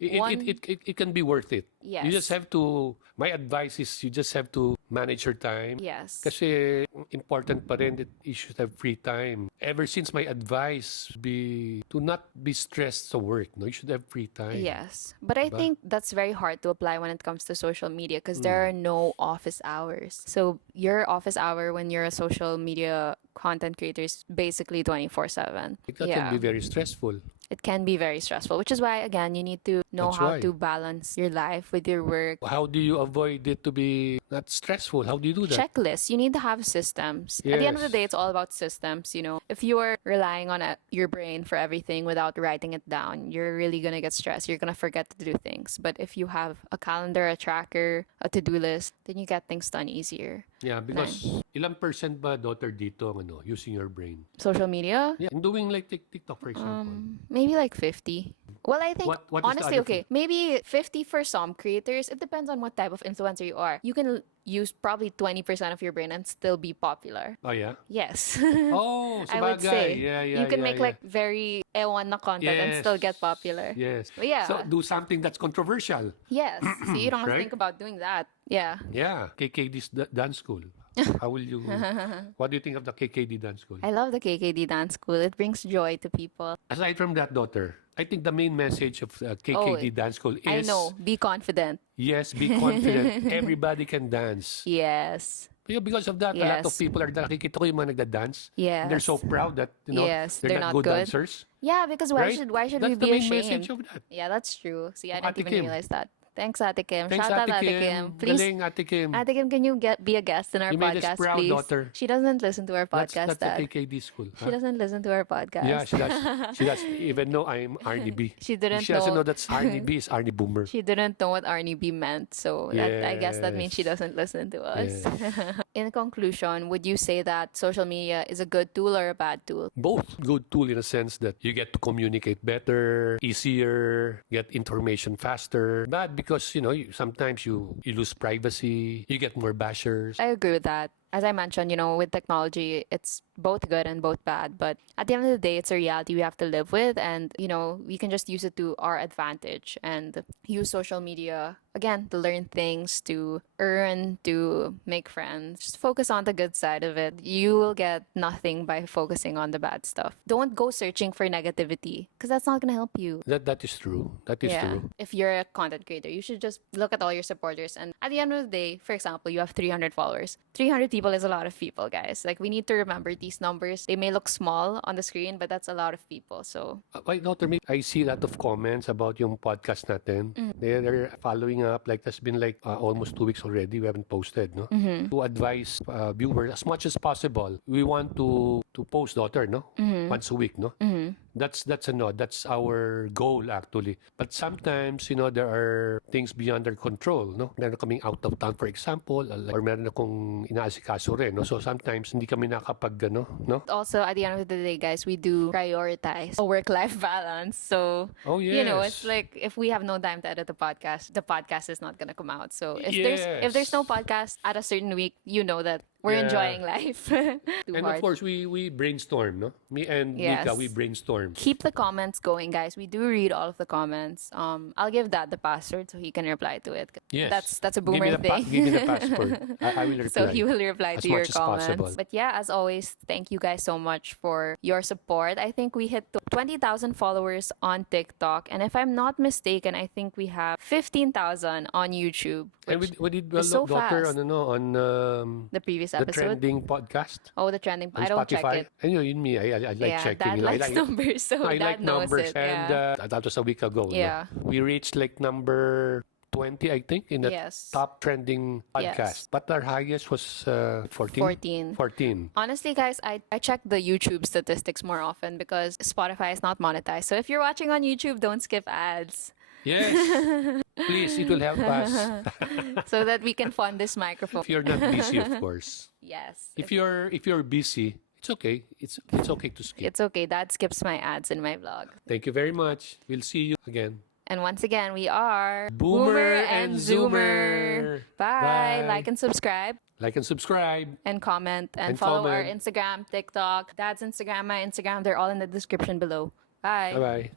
It can be worth it. Yes. You just have to, my advice is you just have to manage your time. Yes. Kasi important pa rin that you should have free time. Ever since my advice be to not be stressed sa work, no? You should have free time. Yes. But I think that's very hard to apply when it comes to social media because there are no office hours. So your office hour when you're a social media content creator is basically 24/7. That can be very stressful. It can be very stressful, which is why, again, you need to know That's how why. to balance your life with your work. How do you avoid it to be not stressful? How do you do that? Checklists. You need to have systems. At the end of the Yes. day, it's all about systems. If you are relying on your brain for everything without writing it down, you're really going to get stressed. You're going to forget to do things. But if you have a calendar, a tracker, a to-do list, then you get things done easier. Yeah, because ilang percent ba, daughter, dito ang using your brain? Social media? Yeah, in doing like TikTok, for example. Maybe like 50. Well, I think, What is the honestly, other okay, maybe 50 for some creators. It depends on what type of influencer you are. You can use probably 20% of your brain and still be popular. Oh, yeah? Yes. Oh, I would sabagay. say. Yeah, you can make yeah. like very ewan na content and Yes. still get popular. Yes. But yeah. So do something that's controversial. Yes. So you don't have to Right? think about doing that. Yeah. Yeah. KKD's dance school. How will you? What do you think of the KKD dance school? I love the KKD dance school. It brings joy to people. Aside from that, daughter, I think the main message of KKD dance school is I know. Be confident. yes, be confident. Everybody can dance. Yes. Because of that, a lot of Yes. people are nakikita ko yung mga nagda-dance. Yes. They're so proud that Yes, they're not good good. dancers. Yeah, because why Right? should That's we the be main ashamed? message of that. Yeah, that's true. See, I Ate didn't even Kim. realize that. Thanks, Ate Kim. Thanks, Shout out Ate Ate Kim. Kim. Please, Galing, Ate Kim. Ate Kim, can you be a guest in our You made us podcast, proud, please? daughter. She doesn't listen to our podcast, That's the Dad. KKD school. She doesn't listen to our podcast. Yeah, she does. She does. Even though I'm Arnie B. She didn't She doesn't know- know that's Arnie B is Arnie Boomer. She didn't know what Arnie B meant, so I guess that means she Yes. doesn't listen to us. Yes. In conclusion, would you say that social media is a good tool or a bad tool? Both good tool in a sense that you get to communicate better, easier, get information faster. Bad because, sometimes you lose privacy, you get more bashers. I agree with that. As I mentioned, with technology, it's both good and both bad. But at the end of the day, it's a reality we have to live with. And, we can just use it to our advantage and use social media, again, to learn things, to earn, to make friends. Just focus on the good side of it. You will get nothing by focusing on the bad stuff. Don't go searching for negativity because that's not going to help you. That is true. That is true. If you're a content creator, you should just look at all your supporters. And at the end of the day, for example, you have 300 followers. 300 people is a lot of people, guys. Like, we need to remember these numbers. They may look small on the screen, but that's a lot of people. So, Wait, no, to me, I see a lot of comments about yung podcast natin. They're following up. Like, that's been like almost 2 weeks already. We haven't posted, no? To advise viewers as much as possible. We want to to post daughter, no? Once a week, no? That's our goal actually. But sometimes, there are things beyond our control, no? Meron kaming out of town, for example, or meron akong inaasikaso rin, no? So sometimes hindi kami nakapag, no? Also, at the end of the day, guys, we do prioritize a work-life balance. So, Oh, it's yes. like if we have no time to edit the podcast is not gonna come out. So if there's no Yes. podcast at a certain week, you know that we're Yeah. enjoying life. Too And of hard. course, we brainstorm, no? Me and Nika, we Yes. brainstorm. Keep the comments going, guys. We do read all of the comments. I'll give Dad the password so he can reply to it. Yes. That's a boomer thing. Give me the password. I will reply. So he will reply as to your much as comments. possible. But yeah, as always, thank you guys so much for your support. I think we hit 20,000 followers on TikTok, and if I'm not mistaken, I think we have 15,000 on YouTube. And Which we did is so daughter fast. on The previous the episode. trending podcast Oh, the trending. on I don't Spotify. check it. And yun me, I like Yeah, checking. Dad I likes numbers, so I Dad like knows numbers, it. and Yeah. that was a week ago. Yeah. No? We reached like number 20, I think, in the Yes. top trending podcast. Yes. But our highest was 14. 14. 14. Honestly, guys, I check the YouTube statistics more often because Spotify is not monetized. So if you're watching on YouTube, don't skip ads Yes. Please, it will help us. so that we can fund this microphone. If you're not busy, of course. Yes. If you're busy, it's okay. It's okay to skip. It's okay. Dad skips my ads in my vlog. Thank you very much. We'll see you again. And once again, we are Boomer and Zoomer. Bye. Bye. Like and subscribe Like and subscribe. and comment and, And follow our comment. Instagram, TikTok, Dad's Instagram, my Instagram. They're all in the description below. Bye. Bye bye.